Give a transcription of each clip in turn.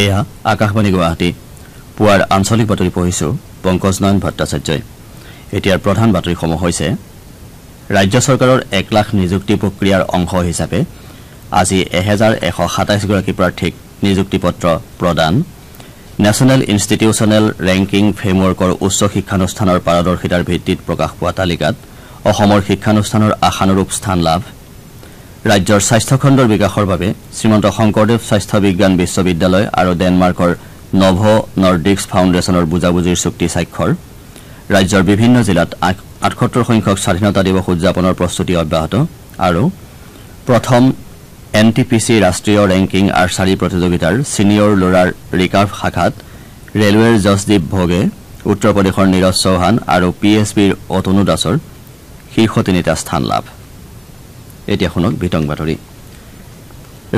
এয়া আকাশবাণী গুৱাহাটী পুৱাৰ আঞ্চলিক বাতৰি পঢ়িছো পংকজ নয়ন ভট্টাচাৰ্যই এতিয়াৰ প্ৰধান বাতৰিসমূহ হৈছে ৰাজ্য চৰকাৰৰ 1 লাখ নিযুক্তি প্ৰক্ৰিয়াৰ অংশ হিচাপে আজি 1127 গৰাকী প্ৰাৰ্থীক নিযুক্তি পত্ৰ প্ৰদান নেশ্যনেল ইনষ্টিটিউচনেল ৰেংকিং ফ্ৰেমৱৰ্কৰ উচ্চ শিক্ষানুষ্ঠানৰ পাৰদৰ্শিতাৰ ভিত্তিত প্ৰকাশ পোৱা তালিকাত অসমৰ শিক্ষানুষ্ঠানৰ আশানুৰূপ স্থান লাভ ৰাজ্যৰ স্বাস্থ্য খণ্ডৰ বিকাশৰ বাবে শ্ৰীমন্ত শংকৰদেৱ স্বাস্থ্য বিজ্ঞান বিশ্ববিদ্যালয় আৰু ডেনমাৰ্কৰ নভ নৰ্ডিক্স ফাউণ্ডেশ্যনৰ বুজাবুজিৰ চুক্তি স্বাক্ষৰ ৰাজ্যৰ বিভিন্ন জিলাত 78 সংখ্যক স্বাধীনতা দিৱস উদযাপনৰ প্ৰস্তুতি অব্যাহত আৰু প্ৰথম এনটিপিচি ৰাষ্ট্ৰীয় ৰেংকিং আৰ্চাৰী প্ৰতিযোগিতাৰ ছিনিয়ৰ ল'ৰাৰ ৰিকাৰ্ভ শাখাত ৰেলৱেৰ জছদীপ ভোগে উত্তৰ প্ৰদেশৰ নীৰজ চৌহান আৰু পিএছবিৰ অতনু দাসৰ শীৰ্ষ 3টা স্থান লাভ এতিয়া শুনক বিতং বাতৰি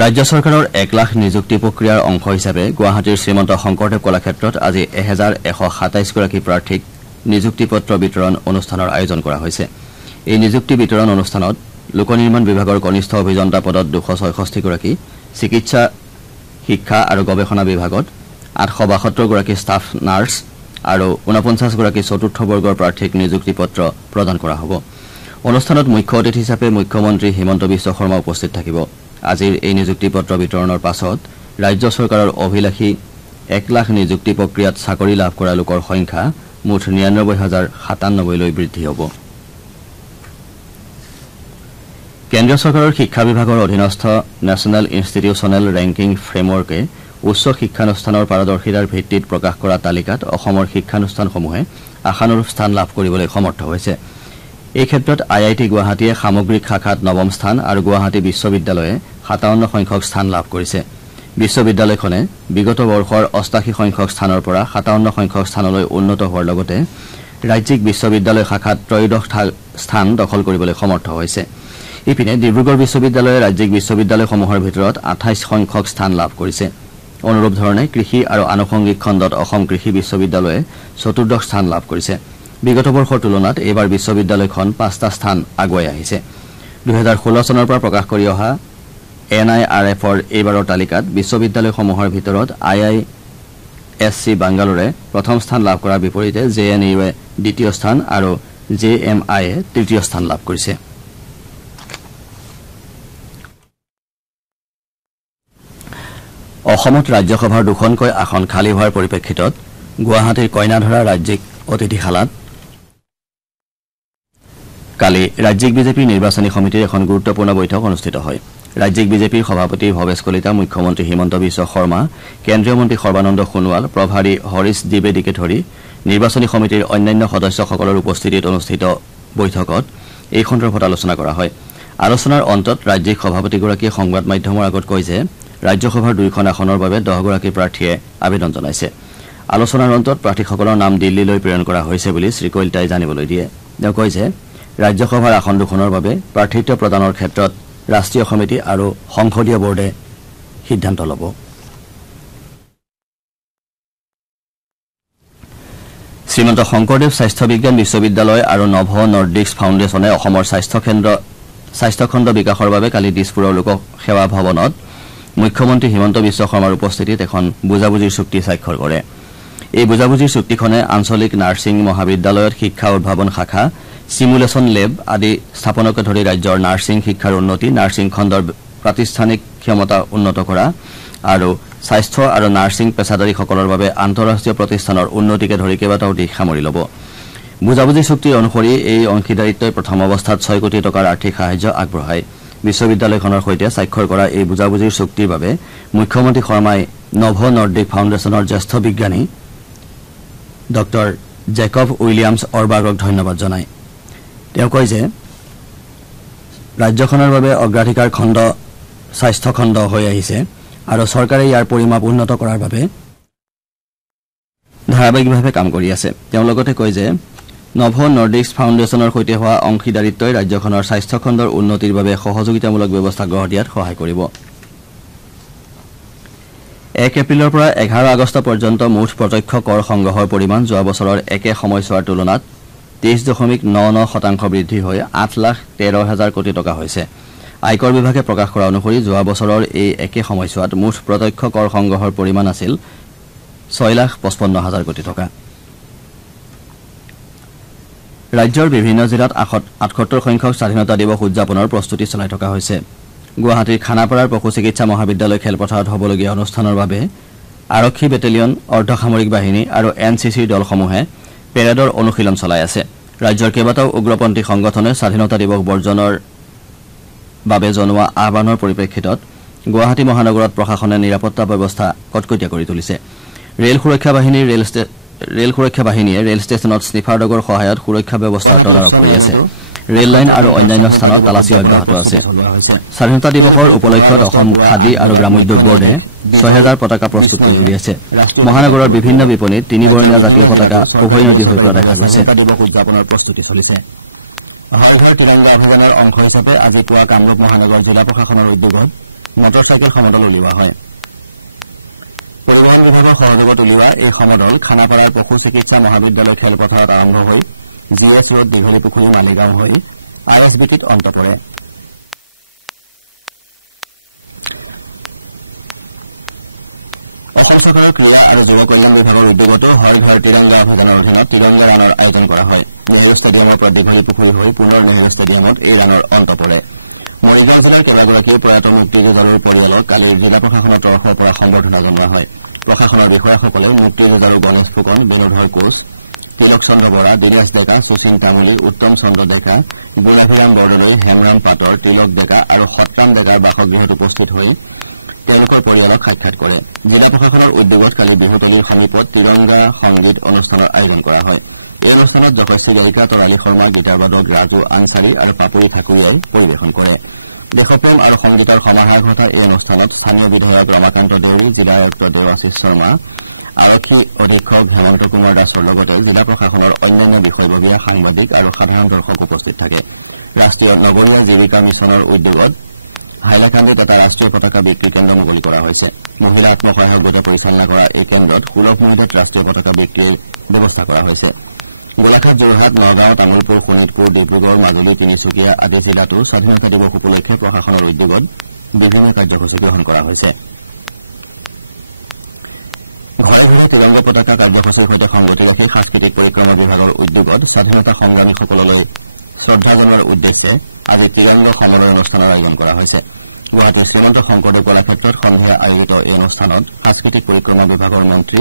ৰাজ্য চৰকাৰৰ 1 লাখ নিযুক্তি প্ৰক্ৰিয়াৰ অংশ হিচাপে গুৱাহাটীৰ শ্ৰীমন্ত শংকৰদেৱ কলাক্ষেত্ৰত আজি 1127 গৰাকী প্ৰাৰ্থীক নিযুক্তি পত্ৰ বিতৰণ অনুষ্ঠানৰ আয়োজন কৰা হৈছে এই নিযুক্তি বিতৰণ অনুষ্ঠানত লোকনিৰ্মাণ বিভাগৰ কনিষ্ঠ অভিযন্তা পদত 266 গৰাকী চিকিৎসা শিক্ষা আৰু গৱেষণা বিভাগত 872 গৰাকী ষ্টাফ নাৰ্ছ আৰু 49 গৰাকী চতুৰ্থ বৰ্গৰ প্ৰাৰ্থীক নিযুক্তি পত্ৰ প্ৰদান কৰা হ'ব অনুষ্ঠানত মুখ্য অতিথি হিচাপে মুখ্যমন্ত্ৰী হিমন্ত বিশ্ব শৰ্মা উপস্থিত থাকিব আজিৰ এই নিযুক্তি পত্ৰ বিতৰণৰ পাছত ৰাজ্য চৰকাৰৰ অভিলাষী 1 লাখ নিযুক্তি প্ৰক্ৰিয়াত চাকৰি লাভ কৰা লোকৰ সংখ্যা মুঠ ৯৯,০৯৭ লৈ বৃদ্ধি হ'ব কেন্দ্ৰীয় চৰকাৰৰ শিক্ষা বিভাগৰ অধীনস্থ নেশ্যনেল ইনষ্টিটিউচনেল ৰেংকিং ফ্ৰেমৱৰ্কে উচ্চ শিক্ষানুষ্ঠানৰ পাৰদৰ্শিতাৰ ভিত্তিত প্ৰকাশ কৰা তালিকাত অসমৰ শিক্ষানুষ্ঠানসমূহে আশানুৰূপ স্থান লাভ কৰিবলৈ সমৰ্থ হৈছে এই ক্ষেত্ৰত আইআইটি গুৱাহাটীয়ে সামগ্ৰিক শাখাত 9ম স্থান আৰু গুৱাহাটী বিশ্ববিদ্যালয়ে 57 সংখ্যক স্থান লাভ কৰিছে বিশ্ববিদ্যালয়খনে বিগত বৰ্ষৰ 88 সংখ্যক স্থানৰ পৰা 57 সংখ্যক স্থানলৈ উন্নত হোৱাৰ লগতে ৰাজ্যিক বিশ্ববিদ্যালয় শাখাত 13 স্থান দখল কৰিবলৈ সমৰ্থ হৈছে ইপিনে ডিব্ৰুগড় বিশ্ববিদ্যালয়ে ৰাজ্যিক বিশ্ববিদ্যালয়সমূহৰ ভিতৰত 28 সংখ্যক স্থান লাভ কৰিছে অনুৰূপ ধৰণে কৃষি আৰু আনুষংগিক খণ্ডত অসম কৃষি বিশ্ববিদ্যালয়ে 14 স্থান লাভ কৰিছে বিগত বৰ্ষৰ তুলনাত এইবাৰ বিশ্ববিদ্যালয়খন 5টা স্থান আগুৱাই আহিছে 2016 চনৰ পৰা প্ৰকাশ কৰি অহা NIRFৰ এইবাৰৰ তালিকাত বিশ্ববিদ্যালয়সমূহৰ ভিতৰত IISc বাংগালোৰে প্ৰথম স্থান লাভ কৰাৰ বিপৰীতে JNUৱে দ্বিতীয় স্থান আৰু JMIয়ে তৃতীয় স্থান লাভ কৰিছে অসমত ৰাজ্যসভাৰ 2খনকৈ আসন খালী হোৱাৰ পৰিপ্ৰেক্ষিতত গুৱাহাটীৰ কইনাধৰা ৰাজ্যিক অতিথিশালাত কালি ৰাজ্যিক বিজেপি নিৰ্বাচনী সমিতিৰ এখন গুৰুত্বপূৰ্ণ বৈঠক অনুষ্ঠিত হয় ৰাজ্যিক বিজেপিৰ সভাপতি ভৱেশ কলিতা মুখ্যমন্ত্ৰী হিমন্ত বিশ্ব শৰ্মা কেন্দ্ৰীয় মন্ত্ৰী সৰ্বানন্দ সোণোৱাল প্ৰভাৰী হৰিশ দ্বিবেদীকে ধৰি নিৰ্বাচনী সমিতিৰ অন্যান্য সদস্যসকলৰ উপস্থিতিত অনুষ্ঠিত বৈঠকত এই সন্দৰ্ভত আলোচনা কৰা হয় আলোচনাৰ অন্তত ৰাজ্যিক সভাপতিগৰাকীয়ে সংবাদ মাধ্যমৰ আগত কয় যে ৰাজ্যসভাৰ 2খন আসনৰ বাবে 10 গৰাকী প্ৰাৰ্থীয়ে আবেদন জনাইছে আলোচনাৰ অন্তত প্ৰাৰ্থীসকলৰ নাম দিল্লীলৈ প্ৰেৰণ কৰা হৈছে বুলি শ্ৰী কলিতাই জানিবলৈ দিয়ে তেওঁ কয় যে ৰাজ্যসভাৰ আসন 2খনৰ বাবে প্ৰাৰ্থিত্ব প্ৰদানৰ ক্ষেত্ৰত ৰাষ্ট্ৰীয় সমিতি আৰু সংসদীয় বোৰ্ডে সিদ্ধান্ত ল'ব শ্ৰীমন্ত শংকৰদেৱ স্বাস্থ্য বিজ্ঞান বিশ্ববিদ্যালয় আৰু নভ নৰ্ডিক্স ফাউণ্ডেশ্যনে অসমৰ স্বাস্থ্য খণ্ড বিকাশৰ বাবে কালি দিছপুৰৰ লোক সেৱা ভৱনত মুখ্যমন্ত্ৰী হিমন্ত বিশ্ব শৰ্মাৰ উপস্থিতিত এখন বুজাবুজিৰ চুক্তি স্বাক্ষৰ কৰে এই বুজাবুজিৰ চুক্তিখনে আঞ্চলিক নাৰ্ছিং মহাবিদ্যালয়ত শিক্ষা উদ্ভাৱন শাখা সিমুলেশন লেব আদি স্থাপনকে ধৰি ৰাজ্যৰ নাৰ্ছিং শিক্ষাৰ উন্নতি নাৰ্ছিং খণ্ডৰ প্ৰাতিষ্ঠানিক ক্ষমতা উন্নত কৰা আৰু স্বাস্থ্য আৰু নাৰ্ছিং পেছাদাৰীসকলৰ বাবে আন্তঃৰাষ্ট্ৰীয় প্ৰতিষ্ঠানৰ উন্নতিকে ধৰি কেইবাটাও দিশ সামৰি ল'ব বুজাবুজি চুক্তি অনুসৰি এই অংশীদাৰিত্বই প্ৰথম অৱস্থাত 6 কোটি টকাৰ আৰ্থিক সাহায্য আগবঢ়ায় বিশ্ববিদ্যালয়খনৰ সৈতে স্বাক্ষৰ কৰা এই বুজাবুজিৰ চুক্তিৰ বাবে মুখ্যমন্ত্ৰী শৰ্মাই নভ নৰ্ডিক ফাউণ্ডেশ্যনৰ জ্যেষ্ঠ বিজ্ঞানী ডক্টৰ জেকব উইলিয়ামছ অৰবাৰ্গক ধন্যবাদ জনায় তেওঁ কয় যে ৰাজ্যখনৰ বাবে অগ্ৰাধিকাৰ খণ্ড স্বাস্থ্য খণ্ড হৈ আহিছে আৰু চৰকাৰে ইয়াৰ পৰিমাপ উন্নত কৰাৰ বাবে ধাৰাবাহিকভাৱে কাম কৰি আছে তেওঁ লগতে কয় যে নভ নৰ্ডিক্স ফাউণ্ডেশ্যনৰ সৈতে হোৱা অংশীদাৰিত্বই ৰাজ্যখনৰ স্বাস্থ্য খণ্ডৰ উন্নতিৰ বাবে সহযোগিতামূলক ব্যৱস্থা গঢ় দিয়াত সহায় কৰিব 1 এপ্ৰিলৰ পৰা 11 আগষ্ট পৰ্যন্ত মুঠ প্ৰত্যক্ষ কৰ সংগ্ৰহৰ পৰিমাণ যোৱা বছৰৰ একে সময়ছোৱাৰ তুলনাত 23.99% বৃদ্ধি হৈ 8,13,000 কোটি টকা হৈছে আয়কৰ বিভাগে প্ৰকাশ কৰা অনুসৰি যোৱা বছৰৰ এই একে সময়ছোৱাত মুঠ প্ৰত্যক্ষ কৰ সংগ্ৰহৰ পৰিমাণ আছিল 6,55,000 কোটি টকা। ৰাজ্যৰ বিভিন্ন জিলাত 78 সংখ্যক স্বাধীনতা দিৱস উদযাপনৰ প্ৰস্তুতি চলাই থকা হৈছে। গুৱাহাটীৰ খানাপাৰাৰ পশু চিকিৎসা মহাবিদ্যালয় খেলপথাৰত হ'বলগীয়া অনুষ্ঠানৰ বাবে আৰক্ষী বেটেলিয়ন, অৰ্ধসামৰিক বাহিনী আৰু NCCৰ দলসমূহে পেৰেডৰ অনুশীলন চলাই আছে। ৰাজ্যৰ কেইবাটাও উগ্ৰপন্থী সংগঠনে স্বাধীনতা দিৱস বৰ্জনৰ বাবে জনোৱা আহ্বানৰ পৰিপ্ৰেক্ষিতত গুৱাহাটী মহানগৰত প্ৰশাসনে নিৰাপত্তা ব্যৱস্থা কটকটীয়া কৰি তুলিছে। ৰেল সুৰক্ষা বাহিনীয়ে ৰেল ষ্টেচনত স্নিফাৰ ডগৰ সহায়ত সুৰক্ষা ব্যৱস্থাৰ তদাৰক কৰি আছে। ৰেল লাইন আৰু অন্যান্য স্থানত তালাচী অব্যাহত আছে। স্বাধীনতা দিৱসৰ উপলক্ষত অসম খাদী আৰু গ্ৰামোদ্যোগ বোৰ্ডে 6,000 পতাকা প্ৰস্তুত কৰি উলিয়াইছে। মহানগৰৰ বিভিন্ন বিপণীত 3 বৰণীয়া জাতীয় পতাকা উভৈ নদী হৈ পৰা দেখা গৈছে। দিৱস উদযাপনৰ প্ৰস্তুতি চলিছে। হৰ ঘৰ তিৰংগা অভিযানৰ অংশ হিচাপে আজি পুৱা কামৰূপ মহানগৰ জিলা প্ৰশাসনৰ উদ্যোগত মটৰচাইকেল সমদল উলিওৱা হয়। পৰিবহণ বিভাগৰ সহযোগত উলিওৱা এই সমদল খানাপাৰাৰ পশু চিকিৎসা মহাবিদ্যালয় খেলপথাৰত আৰম্ভ হৈ GS ৰোড, দীঘলীপুখুৰী, মালিগাঁও হৈ ISBTত অন্ত পৰে। অসম চৰকাৰৰ ক্ৰীড়া আৰু যুৱ কল্যাণ বিভাগৰ উদ্যোগতো হৰ ঘৰ তিৰংগা অভিযানৰ অধীনত তিৰংগা ৰাণৰ আয়োজন কৰা হয়। নেহৰু ষ্টেডিয়ামৰ পৰা দীঘলীপুখুৰী হৈ পুনৰ নেহৰু ষ্টেডিয়ামত এই ৰাণৰ অন্ত পৰে। মৰিগাঁও জিলাৰ কেইবাগৰাকী প্ৰয়াত মুক্তিযোদ্ধাৰ পৰিয়ালক কালি জিলা প্ৰশাসনৰ তৰফৰ পৰা সম্বৰ্ধনা জনোৱা হয়। প্ৰশাসনৰ বিষয়াসকলে মুক্তিযোদ্ধাৰ গণেশ ফুকন, বিনোধৰ কোচ, তিলক চন্দ্ৰ বৰা, বিৰাজ ডেকা, সুচিন তামুলী, উত্তম চন্দ্ৰ ডেকা, বুঢ়াভিৰাম বৰদলৈ, হেমৰাম পাটৰ, তিলক ডেকা আৰু সত্ৰাম ডেকাৰ বাসগৃহত উপস্থিত হৈ তেওঁলোকৰ পৰিয়ালক সাক্ষাৎ কৰে। জিলা প্ৰশাসনৰ উদ্যোগত কালি বিহুতলীৰ সমীপত তিৰংগা সংগীত অনুষ্ঠানৰ আয়োজন কৰা হয়। এই অনুষ্ঠানত যশস্বী গায়িকা তৰালী শৰ্মা, গীটাৰবাদক ৰাজু আনচাৰী আৰু পাপৰি ঠাকুৰীয়াই পৰিৱেশন কৰে। দেশপ্ৰেম আৰু সংগীতৰ সমাহাৰ ঘটা এই অনুষ্ঠানত স্থানীয় বিধায়ক ৰমাকান্ত দেউৰী, জিলা আয়ুক্ত দেৱাশীষ শৰ্মা, আৰক্ষী অধীক্ষক হেমন্ত কুমাৰ দাসৰ লগতে জিলা প্ৰশাসনৰ অন্যান্য বিষয়ববীয়া, সাংবাদিক আৰু সাধাৰণ দৰ্শক উপস্থিত থাকে। ৰাষ্ট্ৰীয় নগৰীয়া জীৱিকা মিছনৰ উদ্যোগত হাইলাকান্দিত এটা ৰাষ্ট্ৰীয় পতাকা বিক্ৰী কেন্দ্ৰ মুকলি কৰা হৈছে। মহিলা আত্মসহায়ক গোটে পৰিচালনা কৰা এই কেন্দ্ৰত সুলভ মূল্যত ৰাষ্ট্ৰীয় পতাকা বিক্ৰীৰ ব্যৱস্থা কৰা হৈছে। গোলাঘাট, যোৰহাট, নগাঁও, তামুলপুৰ, শোণিতপুৰ, ডিব্ৰুগড়, মাজুলী, তিনিচুকীয়া আদি জিলাতো স্বাধীনতা দিৱস উপলক্ষে প্ৰশাসনৰ উদ্যোগত বিভিন্ন কাৰ্যসূচী গ্ৰহণ কৰা হৈছে। ঘৰে ঘৰে তিৰংগা পতাকা কাৰ্যসূচীৰ সৈতে সংগতি ৰাখি সাংস্কৃতিক পৰিক্ৰমা বিভাগৰ উদ্যোগত স্বাধীনতা সংগ্ৰামীসকললৈ শ্ৰদ্ধা জনোৱাৰ উদ্দেশ্যে আজি তিৰংগা সমদল অনুষ্ঠানৰ আয়োজন কৰা হৈছে। গুৱাহাটীৰ শ্ৰীমন্ত শংকৰদেৱ কলাক্ষেত্ৰত সন্ধিয়া আয়োজিত এই অনুষ্ঠানত সাংস্কৃতিক পৰিক্ৰমা বিভাগৰ মন্ত্ৰী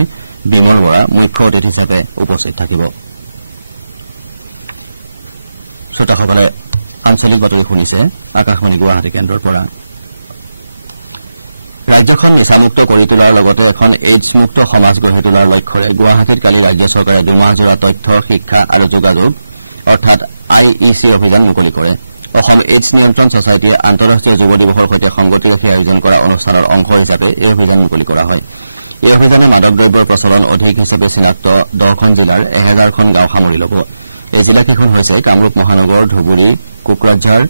বিমল বৰা মুখ্য অতিথি হিচাপে উপস্থিত থাকিব। শ্ৰোতাসকলে আঞ্চলিক বাতৰি শুনিছে আকাশবাণী গুৱাহাটী কেন্দ্ৰৰ পৰা। ৰাজ্যখন নিচামুক্ত কৰি তোলাৰ লগতে এখন এইডছমুক্ত সমাজ গঢ়ি তোলাৰ লক্ষ্যৰে গুৱাহাটীত কালি ৰাজ্য চৰকাৰে দুমাহজোৰা তথ্য, শিক্ষা আৰু যোগাযোগ অৰ্থাৎ IEC অভিযান মুকলি কৰে। অসম এইডছ নিয়ন্ত্ৰণ ছচাইটিয়ে আন্তঃৰাষ্ট্ৰীয় যুৱ দিৱসৰ সৈতে সংগতি ৰাখি আয়োজন কৰা অনুষ্ঠানৰ অংশ হিচাপে এই অভিযান মুকলি কৰা হয়। এই অভিযানে মাদক দ্ৰব্যৰ প্ৰচলন অধিক হিচাপে চিনাক্ত 10খন জিলাৰ 1000খন গাঁও সামৰি ল'ব। এই জিলাকেইখন হৈছে কামৰূপ মহানগৰ, ধুবুৰী, কোকৰাঝাৰ,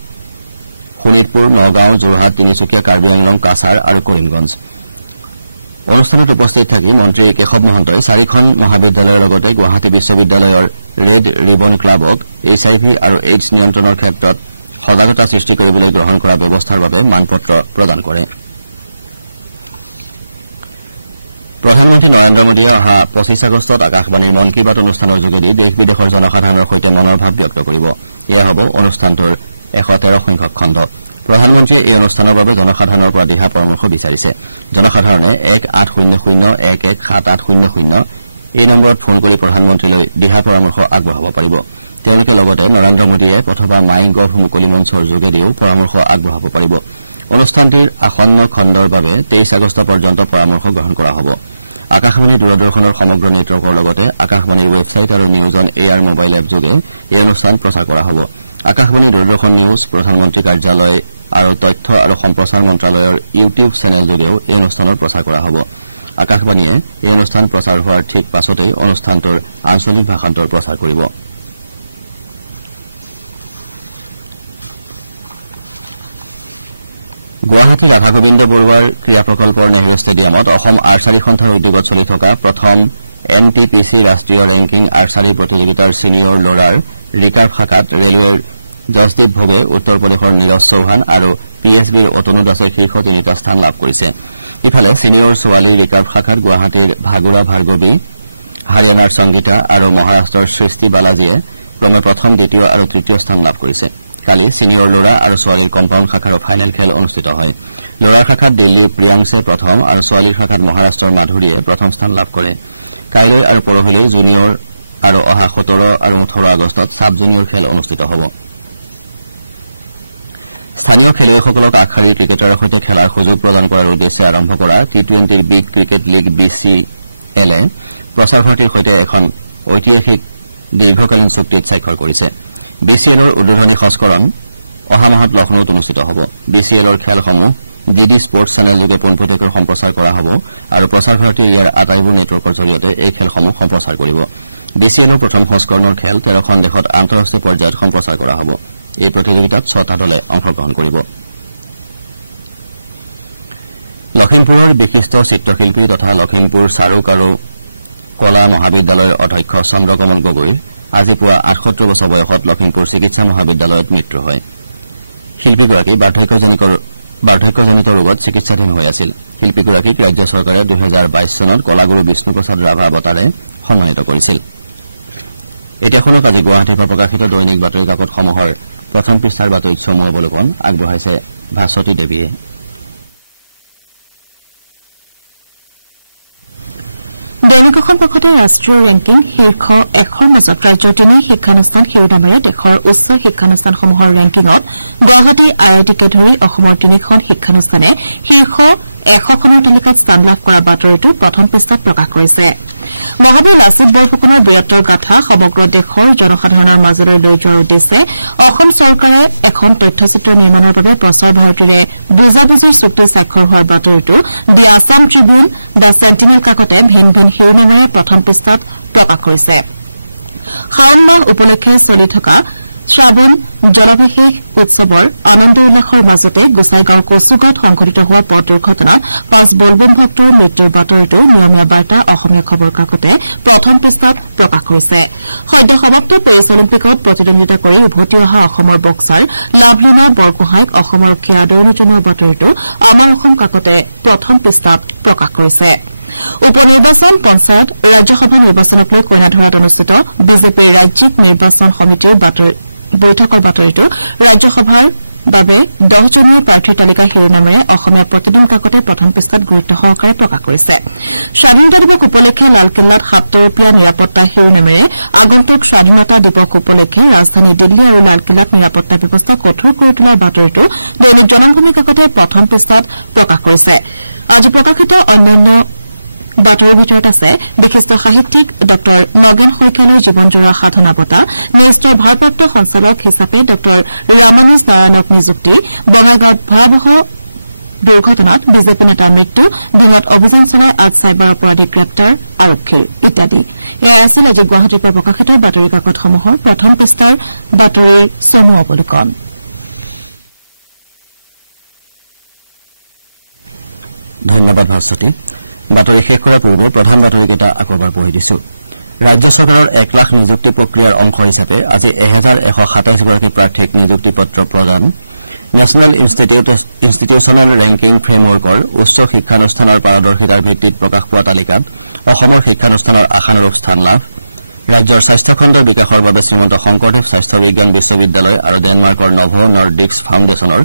শোণিতপুৰ, নগাঁও, যোৰহাট, তিনিচুকীয়া, কাৰ্বি আংলং, কাছাৰ আৰু কৰিমগঞ্জ। অনুষ্ঠানত উপস্থিত থাকি মন্ত্ৰী কেশৱ মহন্তই 4খন মহাবিদ্যালয়ৰ লগতে গুৱাহাটী বিশ্ববিদ্যালয়ৰ ৰেড ৰিবন ক্লাবক HIV আৰু এইডছ নিয়ন্ত্ৰণৰ ক্ষেত্ৰত সজাগতা সৃষ্টি কৰিবলৈ গ্ৰহণ কৰা ব্যৱস্থাৰ বাবে মানপত্ৰ প্ৰদান কৰে। প্ৰধানমন্ত্ৰী নৰেন্দ্ৰ মোদীয়ে অহা 25 আগষ্টত আকাশবাণীৰ মন কী বাত অনুষ্ঠানৰ যোগেদি দেশ বিদেশৰ জনসাধাৰণৰ সৈতে মনৰ ভাৱ ব্যক্ত কৰিব। এয়া হ'ব অনুষ্ঠানটোৰ 113 সংখ্যক খণ্ড। প্ৰধানমন্ত্ৰীয়ে এই অনুষ্ঠানৰ বাবে জনসাধাৰণৰ পৰা দিহা পৰামৰ্শ বিচাৰিছে। জনসাধাৰণে 1800117800 এই নম্বৰত ফোন কৰি প্ৰধানমন্ত্ৰীলৈ দিহা পৰামৰ্শ আগবঢ়াব পাৰিব। তেওঁলোকে লগতে নৰেন্দ্ৰ মোদী এপ অথবা মাই গভ মুকলি মঞ্চৰ যোগেদিও পৰামৰ্শ আগবঢ়াব পাৰিব। অনুষ্ঠানটিৰ আসন্ন খণ্ডৰ বাবে 23 আগষ্ট পৰ্যন্ত পৰামৰ্শ গ্ৰহণ কৰা হ'ব। আকাশবাণী দূৰদৰ্শনৰ সমগ্ৰ নেটৱৰ্কৰ লগতে আকাশবাণীৰ ৱেবছাইট আৰু news on air mobile app যোগে এই অনুষ্ঠান প্ৰচাৰ কৰা হ'ব। আকাশবাণী দূৰদৰ্শন নিউজ, প্ৰধানমন্ত্ৰী কাৰ্যালয় আৰু তথ্য আৰু সম্প্ৰচাৰ মন্ত্ৰালয়ৰ ইউটিউব চেনেল যোগেও এই অনুষ্ঠানৰ প্ৰচাৰ কৰা হ'ব। আকাশবাণীয়ে এই অনুষ্ঠান প্ৰচাৰ হোৱাৰ ঠিক পাছতেই অনুষ্ঠানটোৰ আঞ্চলিক ভাষান্তৰ প্ৰচাৰ কৰিব। গুৱাহাটী ৰাধা গোবিন্দ বৰুৱাৰ ক্ৰীড়া প্ৰকল্পৰ নেহৰু ষ্টেডিয়ামত অসম আৰ্চাৰী সন্থাৰ উদ্যোগত চলি থকা প্ৰথম MTPC ৰাষ্ট্ৰীয় ৰেংকিং আৰ্চাৰী প্ৰতিযোগিতাৰ ছিনিয়ৰ ল'ৰাৰ ৰিকাৰ্ভ শাখাত ৰেলৱেৰ জয়দীপ ভোগে উত্তৰ প্ৰদেশৰ নীৰজ চৌহান আৰু PSBৰ অতনু দাসে শীৰ্ষ তিনিটা স্থান লাভ কৰিছে ইফালে ছিনিয়ৰ ছোৱালী ৰিকাৰ্ভ শাখাত গুৱাহাটীৰ ভাগুৰা ভাৰ্গৱী হাৰিয়ানাৰ সংগীতা আৰু মহাৰাষ্ট্ৰৰ সৃষ্টি বালাজীয়ে ক্ৰমে প্ৰথম দ্বিতীয় আৰু তৃতীয় স্থান লাভ কৰিছে কালি ছিনিয়ৰ ল'ৰা আৰু ছোৱালীৰ কম্পাউণ্ড শাখাৰ ফাইনেল খেল অনুষ্ঠিত হয় ল'ৰা শাখাত দিল্লীৰ প্ৰিয়াংশে প্ৰথম আৰু ছোৱালীৰ শাখাত মহাৰাষ্ট্ৰৰ মাধুৰীয়ে প্ৰথম স্থান লাভ কৰে কাইলৈ আৰু পৰহিলৈ জুনিয়ৰ আৰু অহা 17 আৰু 18 আগষ্টত ছাব জুনিয়ৰ খেল অনুষ্ঠিত হ'ব স্থানীয় খেলুৱৈসকলক আগশাৰীৰ ক্ৰিকেটাৰৰ সৈতে খেলাৰ সুযোগ প্ৰদান কৰাৰ উদ্দেশ্যে আৰম্ভ কৰা T20 বিগ ক্ৰিকেট লীগ BCL-এ প্ৰচাৰ ভাৰতীৰ সৈতে এখন ঐতিহাসিক দীৰ্ঘকালীন চুক্তিত স্বাক্ষৰ কৰিছে BCL-ৰ উদ্বোধনী সংস্কৰণ অহা মাহত লক্ষ্ণৌত অনুষ্ঠিত হ'ব BCL-ৰ খেলসমূহ DD স্পৰ্টছ চেনেলযোগে পোনপটীয়াকৈ সম্প্ৰচাৰ কৰা হ'ব আৰু প্ৰচাৰ ভাৰতীয়ে ইয়াৰ আটাইবোৰ নেটৱৰ্কৰ জৰিয়তে এই খেলসমূহ সম্প্ৰচাৰ কৰিব BCL-ৰ প্ৰথম সংস্কৰণৰ খেল 13খন দেশত আন্তঃৰাষ্ট্ৰীয় পৰ্যায়ত সম্প্ৰচাৰ কৰা হ'ব এই প্ৰতিযোগিতাত 6টা দলে অংশগ্ৰহণ কৰিব লখিমপুৰৰ বিশিষ্ট চিত্ৰশিল্পী তথা লখিমপুৰ চাৰুক আৰু কলা মহাবিদ্যালয়ৰ অধ্যক্ষ চন্দ্ৰকমল গগৈ আজি পুৱা 78 বছৰ বয়সত লখিমপুৰ চিকিৎসা মহাবিদ্যালয়ত মৃত্যু হয় শিল্পীগৰাকী বাৰ্ধক্যজনিত ৰোগত চিকিৎসাধীন হৈ আছিল শিল্পীগৰাকীক ৰাজ্য চৰকাৰে 2022 চনত কলাগুৰু বিষ্ণুপ্ৰসাদ ৰাভা বঁটাৰে সন্মানিত কৰিছিল এতিয়া সময়ত আজি গুৱাহাটীৰ পৰা প্ৰকাশিত দৈনিক বাতৰি কাকতসমূহৰ প্ৰথম পৃষ্ঠাৰ বাতৰিত চমু অৱলোকন আগবঢ়াইছে ভাস্বতী দেৱীয়ে দলগঠন পক্ষতে ৰাষ্ট্ৰীয় ৰেংকিং শীৰ্ষ 100 মাজত ৰাজ্যৰ 3 শিক্ষানুষ্ঠান শিৰোনামেৰে দেশৰ উচ্চ শিক্ষানুষ্ঠানসমূহৰ ৰেংকিঙত গুৱাহাটী IITকে ধৰি অসমৰ 3খন শিক্ষানুষ্ঠানে শীৰ্ষ 100খনৰ তালিকাত স্থান লাভ কৰাৰ বাতৰিটো প্ৰথম পৃষ্ঠাত প্ৰকাশ কৰিছে লগতে লাচিত বৰফুকনৰ বীৰত্বৰ গাথা সমগ্ৰ দেশৰ জনসাধাৰণৰ মাজলৈ লৈ যোৱাৰ উদ্দেশ্যে অসম চৰকাৰে এখন তথ্যচিত্ৰ নিৰ্মাণৰ বাবে প্ৰচাৰ ভাৰতীৰে বুজাবুজিৰ চুক্তি স্বাক্ষৰ হোৱাৰ বাতৰিটো দি আছাম ট্ৰিবিউন বা চেণ্টিনেল কাকতে ভিন ভিন শিৰোনামেৰে প্ৰথম পৃষ্ঠাত প্ৰকাশ কৰিছে শাওণ উপলক্ষে চলি থকা শ্ৰাৱণ জনবিশেষ উৎসৱৰ আনন্দ উল্লাসৰ মাজতে গোসাইগাঁও কচুগাঁৱত সংঘটিত হোৱা পথ দুৰ্ঘটনাত 5 বলবন ব্যক্তিৰ মৃত্যুৰ বাতৰিটো নিয়মীয়া বাৰ্তা অসমীয়া খবৰ কাকতে প্ৰথম পৃষ্ঠাত প্ৰকাশ কৰিছে সদ্য সমাপ্ত পেৰিছ অলিম্পিকত প্ৰতিদ্বন্দ্বিতা কৰি উভতি অহা অসমৰ বক্সাৰ লাভলীনা বৰগোহাঁইক অসমৰ ক্ৰীড়া দৌৰজনৰ বাতৰিটো আমাৰ অসম কাকতে প্ৰথম পৃষ্ঠাত প্ৰকাশ কৰিছে উপ নিৰ্বাচন পঞ্চায়ত ৰাজ্যসভা নিৰ্বাচনক লৈ কোহাধৰাত অনুষ্ঠিত বিজেপিৰ ৰাজ্যিক নিৰ্বাচন সমিতিৰ বৈঠকৰ বাতৰিটো ৰাজ্যসভাৰ বাবে 10জনীয়া প্ৰাৰ্থীৰ তালিকাৰ শিৰোনামেৰে অসমীয়া প্ৰতিদিন কাকতে প্ৰথম পৃষ্ঠাত গুৰুত্ব সহকাৰে প্ৰকাশ কৰিছে স্বাধীনতা দিৱস উপলক্ষে লালকিল্লাত 7 তৰপীয়া নিৰাপত্তা শিৰোনামেৰে আগন্তুক স্বাধীনতা দিৱস উপলক্ষে ৰাজধানী দিল্লী আৰু লালকিল্লাত নিৰাপত্তা ব্যৱস্থা কঠোৰ কৰি তোলাৰ বাতৰিটো দৈনিক জনমভূমি কাকতে প্ৰথম পৃষ্ঠাত প্ৰকাশ কৰিছে আজি প্ৰকাশিত অন্যান্য বাতৰিৰ ভিতৰত আছে বিশিষ্ট সাহিত্যিক ড নগেন শইকীয়াৰ জীৱনজোৰা সাধনা বঁটা ন্যায়িক ভাৰপ্ৰাপ্ত সঞ্চালক হিচাপে ড ৰামানী চাৰানক নিযুক্তি বঙাইগাঁৱত ভয়াৱহ দুৰ্ঘটনাত বিজেপি নেতাৰ মৃত্যু দিনত অভিযান চলাই 8 চাইবাৰ অপৰাধী গ্ৰেপ্তাৰ আৰক্ষীৰ ইত্যাদি এয়া আছিল আজি গুৱাহাটীৰ পৰা প্ৰকাশিত বাতৰি কাকতসমূহৰ প্ৰথম পৃষ্ঠাৰ বাতৰিৰ চমু অৱলোকন ধন্যবাদ ভাস্বতী বাতৰি শেষ কৰাৰ পূৰ্বে প্ৰধান বাতৰিকেইটা আকৌ এবাৰ পঢ়ি দিছো ৰাজ্য চৰকাৰৰ 1 লাখ নিযুক্তি প্ৰক্ৰিয়াৰ অংশ হিচাপে আজি 1127 গৰাকী প্ৰাৰ্থীক নিযুক্তি পত্ৰ প্ৰদান নেশ্যনেল ইনষ্টিটিউচনেল ৰেংকিং ফ্ৰেমৱৰ্কৰ উচ্চ শিক্ষানুষ্ঠানৰ পাৰদৰ্শিতাৰ ভিত্তিত প্ৰকাশ পোৱা তালিকাত অসমৰ শিক্ষানুষ্ঠানৰ আশানুৰূপ স্থান লাভ ৰাজ্যৰ স্বাস্থ্যখণ্ডৰ বিকাশৰ বাবে শ্ৰীমন্ত শংকৰদেৱ স্বাস্থ্য বিজ্ঞান বিশ্ববিদ্যালয় আৰু ডেনমাৰ্কৰ নভ নৰ্ডিক্স ফাউণ্ডেশ্যনৰ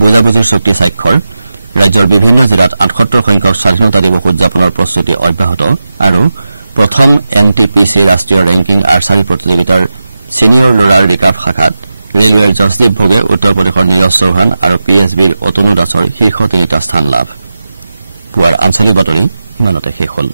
বুজাবুজিৰ চুক্তি স্বাক্ষৰ ৰাজ্যৰ বিভিন্ন জিলাত 78 সংখ্যক স্বাধীনতা দিৱস উদযাপনৰ প্ৰস্তুতি অব্যাহত আৰু প্ৰথম NTPC ৰাষ্ট্ৰীয় ৰেংকিং আৰ্চাৰী প্ৰতিযোগিতাৰ ছিনিয়ৰ ল'ৰাৰ ৰিকাৰ্ভ শাখাত ৰেলৱেৰ জয়দীপ ভোগে উত্তৰ প্ৰদেশৰ নীৰজ চৌহান আৰু PSBৰ অতনু দাসৰ শীৰ্ষ 3টা স্থান লাভ পুৱাৰ আঞ্চলিক বাতৰি ইমানতে শেষ হ'ল